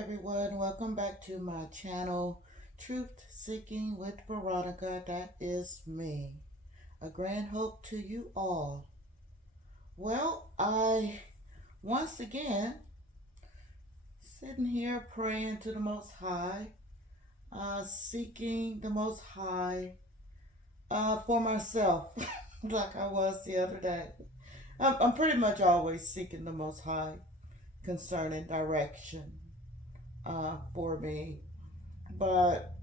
everyone, welcome back to my channel, Truth Seeking with Veronica. That is me. A grand hope to you all. Well, I once again sitting here praying to the Most High, seeking the Most High for myself, like I was the other day. I'm pretty much always seeking the Most High concerning direction for me. But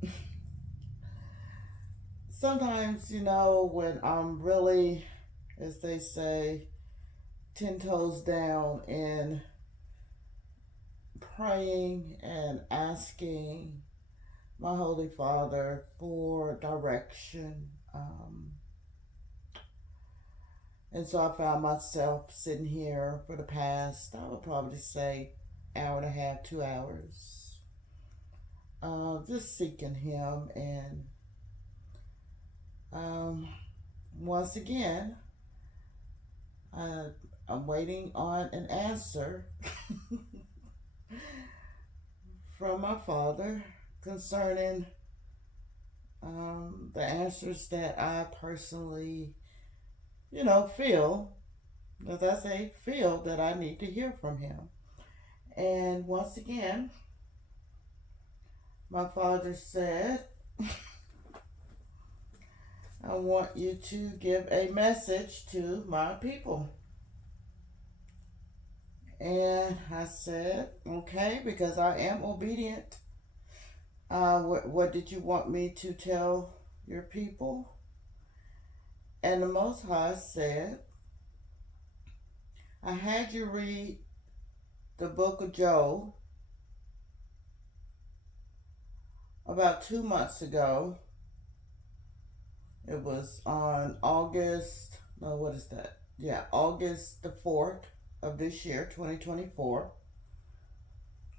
sometimes, when I'm really, as they say, 10 toes down in praying and asking my Holy Father for direction. And so I found myself sitting here for the past, I would probably say, hour and a half, 2 hours, just seeking Him. And once again, I'm waiting on an answer from my Father concerning the answers that I personally, feel, as I say, feel that I need to hear from Him. And once again, my Father said, I want you to give a message to my people. And I said, okay, because I am obedient. What did you want me to tell your people? And the Most High said, I had you read the book of Job about 2 months ago. It was on August the 4th of this year, 2024.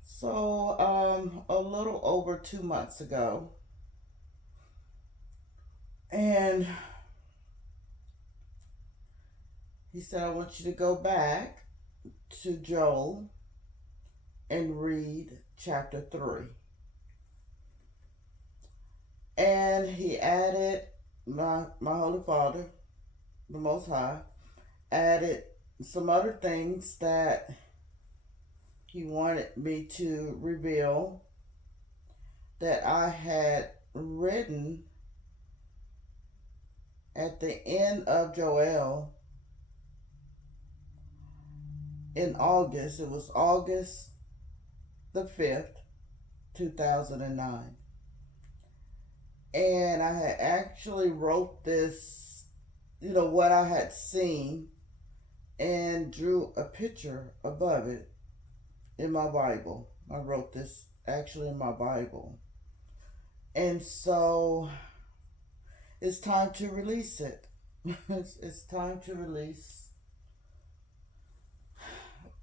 So, a little over 2 months ago. And he said, I want you to go back to Joel and read chapter 3. And he added, my Holy Father, the Most High, added some other things that he wanted me to reveal that I had written at the end of Joel in August. It was August the 5th, 2009. And I had actually wrote this, what I had seen, and drew a picture above it in my Bible. I wrote this actually in my Bible. And so it's time to release it. It's time to release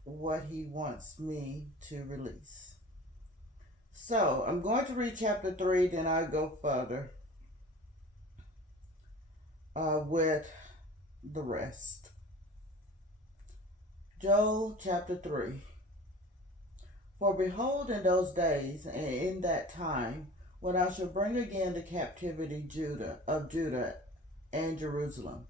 what he wants me to release. So I'm going to read chapter 3, then I'll go further with the rest. Joel chapter 3. For behold, in those days and in that time, when I shall bring again the captivity of Judah and Jerusalem,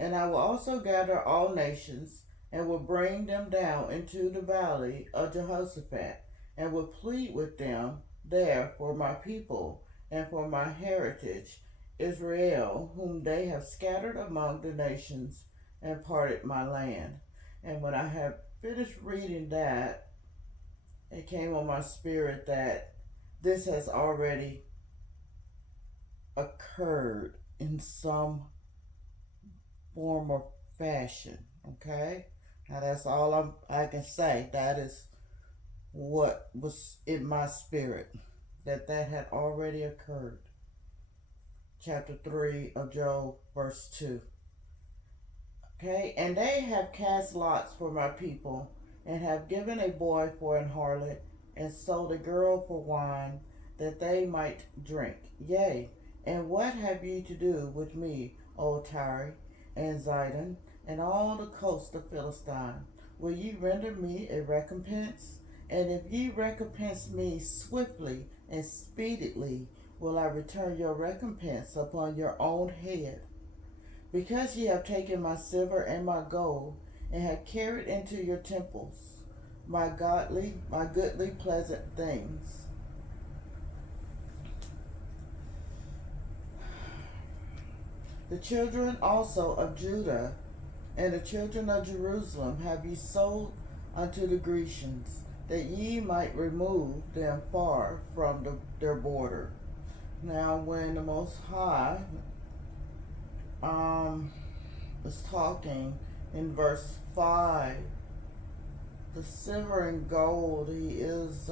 and I will also gather all nations, and will bring them down into the valley of Jehoshaphat, and will plead with them there for my people and for my heritage, Israel, whom they have scattered among the nations and parted my land. And when I have finished reading that, it came on my spirit that this has already occurred in some form or fashion. Okay? Now that's all I can say. That is what was in my spirit, that had already occurred. Chapter 3 of Job, verse 2. Okay, and they have cast lots for my people, and have given a boy for an harlot, and sold a girl for wine, that they might drink. Yea, and what have ye to do with me, O Tyre and Zidon, and all the coast of Philistine? Will ye render me a recompense? And if ye recompense me swiftly and speedily, will I return your recompense upon your own head. Because ye have taken my silver and my gold, and have carried into your temples my goodly pleasant things. The children also of Judah and the children of Jerusalem have ye sold unto the Grecians, that ye might remove them far from their border. Now, when the Most High was talking in verse 5, the silver and gold, he is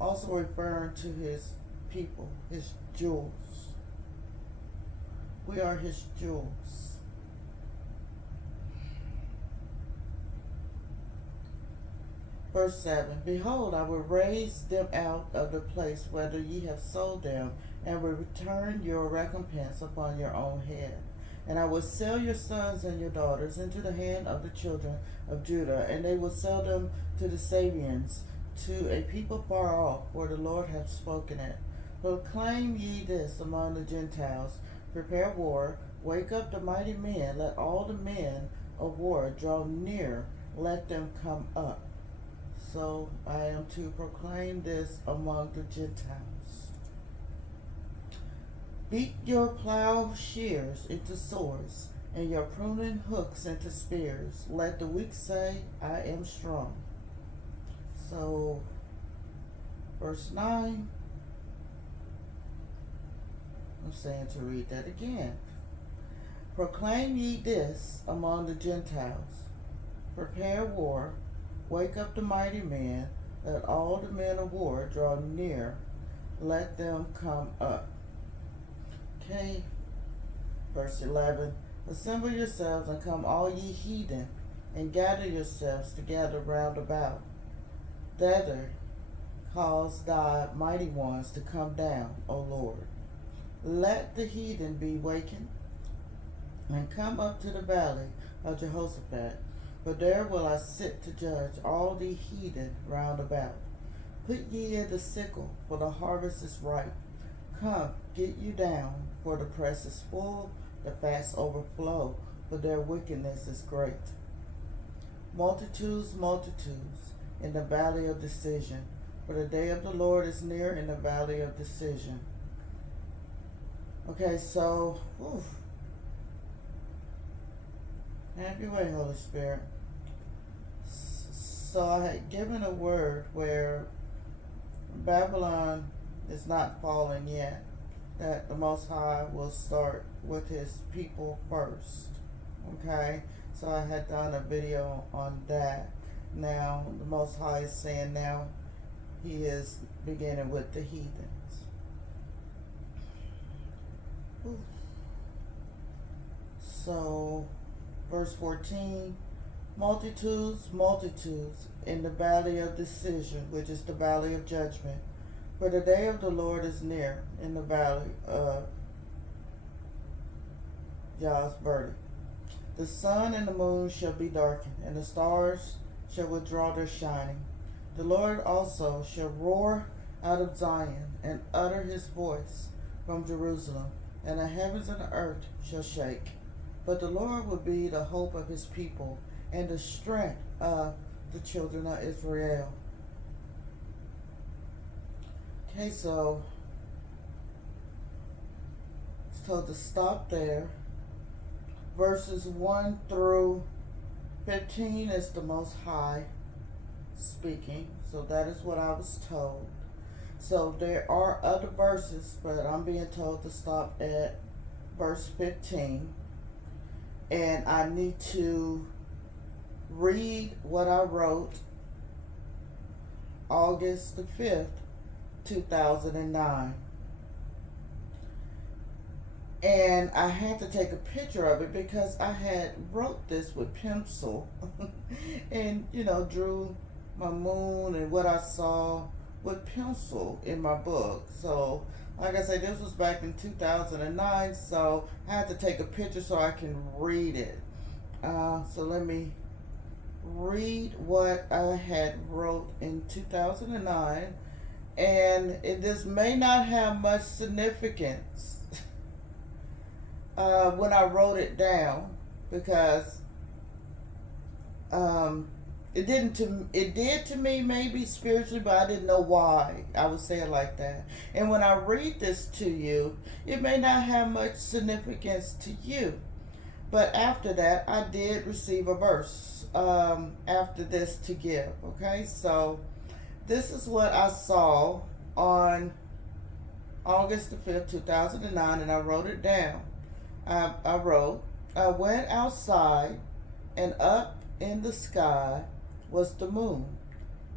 also referring to his people, his jewels. We are his jewels. Verse 7, Behold, I will raise them out of the place whither ye have sold them, and will return your recompense upon your own head. And I will sell your sons and your daughters into the hand of the children of Judah, and they will sell them to the Sabeans, to a people far off, for the Lord hath spoken it. Proclaim ye this among the Gentiles, prepare war, wake up the mighty men, let all the men of war draw near, let them come up. So I am to proclaim this among the Gentiles. Beat your plowshares into swords, and your pruning hooks into spears. Let the weak say, I am strong. So, verse 9, I'm saying to read that again. Proclaim ye this among the Gentiles. Prepare war, wake up the mighty men, let all the men of war draw near, let them come up. Okay, verse 11, Assemble yourselves and come all ye heathen, and gather yourselves together round about. Thither cause thy mighty ones to come down, O Lord. Let the heathen be wakened, and come up to the valley of Jehoshaphat, for there will I sit to judge all the heathen round about. Put ye in the sickle, for the harvest is ripe. Come, get you down, for the press is full, the fats overflow, for their wickedness is great. Multitudes, multitudes, in the valley of decision, for the day of the Lord is near in the valley of decision. Okay, so, have your way, Holy Spirit. So I had given a word where Babylon is not falling yet, that the Most High will start with his people first. Okay, so I had done a video on that. Now the Most High is saying now he is beginning with the heathens. So verse 14, multitudes, multitudes in the valley of decision, which is the valley of judgment. For the day of the Lord is near in the valley of Yah's verdict. The sun and the moon shall be darkened, and the stars shall withdraw their shining. The Lord also shall roar out of Zion, and utter his voice from Jerusalem, and the heavens and the earth shall shake. But the Lord will be the hope of his people, and the strength of the children of Israel. Okay, so it's told to stop there. Verses 1 through 15 is the Most High speaking. So that is what I was told. So there are other verses, but I'm being told to stop at verse 15. And I need to read what I wrote August the 5th, 2009. And I had to take a picture of it because I had wrote this with pencil and, drew my moon and what I saw with pencil in my book. So, like I said, this was back in 2009, so I had to take a picture so I can read it. So let me read what I had wrote in 2009, and this may not have much significance when I wrote it down, because um, it did to me, maybe spiritually, but I didn't know why I would say it like that. And when I read this to you, it may not have much significance to you. But after that, I did receive a verse after this to give. Okay, so this is what I saw on August the 5th, 2009, and I wrote it down. I wrote, I went outside, and up in the sky was the moon,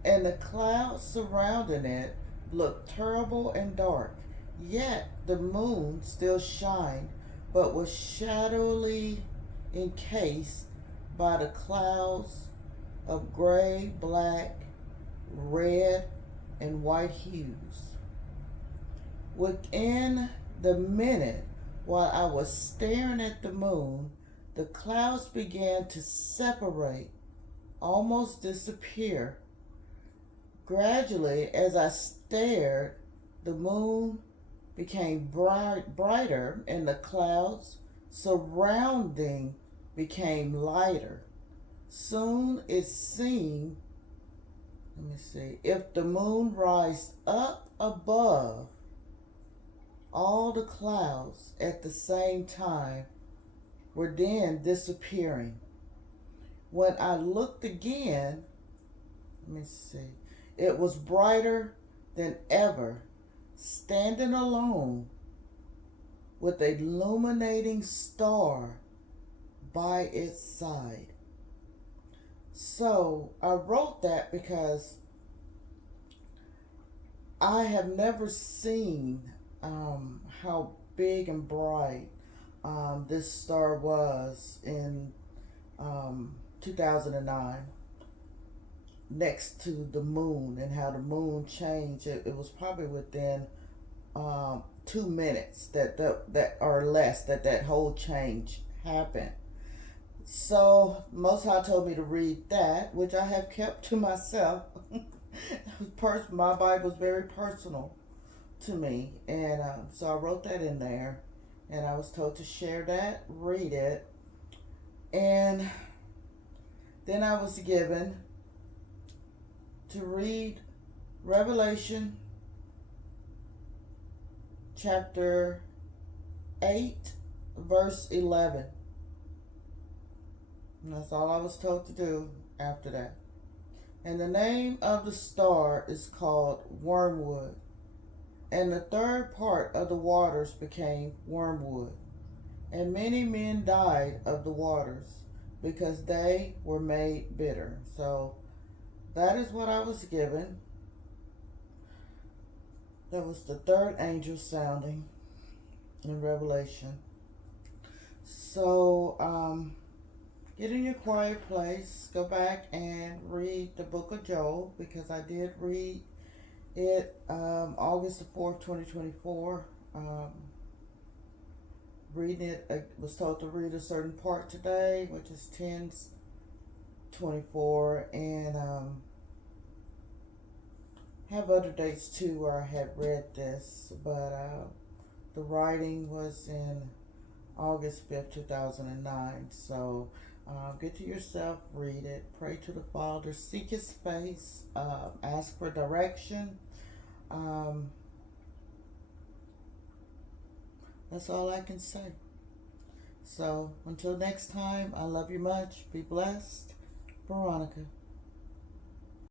and the clouds surrounding it looked terrible and dark. Yet the moon still shined, but was shadowily encased by the clouds of gray, black, red, and white hues. Within the minute, while I was staring at the moon, the clouds began to separate, almost disappear. Gradually, as I stared, the moon became brighter, and the clouds surrounding became lighter. Soon it seemed, if the moon rised up above all the clouds at the same time were then disappearing. When I looked again, it was brighter than ever, standing alone with a illuminating star by its side. So I wrote that because I have never seen how big and bright this star was in 2009 next to the moon, and how the moon changed. It was probably within 2 minutes that or less that whole change happened. So Most High told me to read that, which I have kept to myself. My Bible is very personal to me, and so I wrote that in there, and I was told to share that, read it, and then I was given to read Revelation chapter 8, verse 11. And that's all I was told to do after that. And the name of the star is called Wormwood. And the third part of the waters became wormwood. And many men died of the waters, because they were made bitter. So that is what I was given. That was the third angel sounding in Revelation. So, get in your quiet place, go back and read the book of Joel, because I did read it August the 4th, 2024. Reading it, I was told to read a certain part today, which is 10:24, and have other dates too where I had read this, but the writing was in August 5th, 2009. So get to yourself, read it, pray to the Father, seek His face, ask for direction. That's all I can say. So until next time, I love you much. Be blessed. Veronica.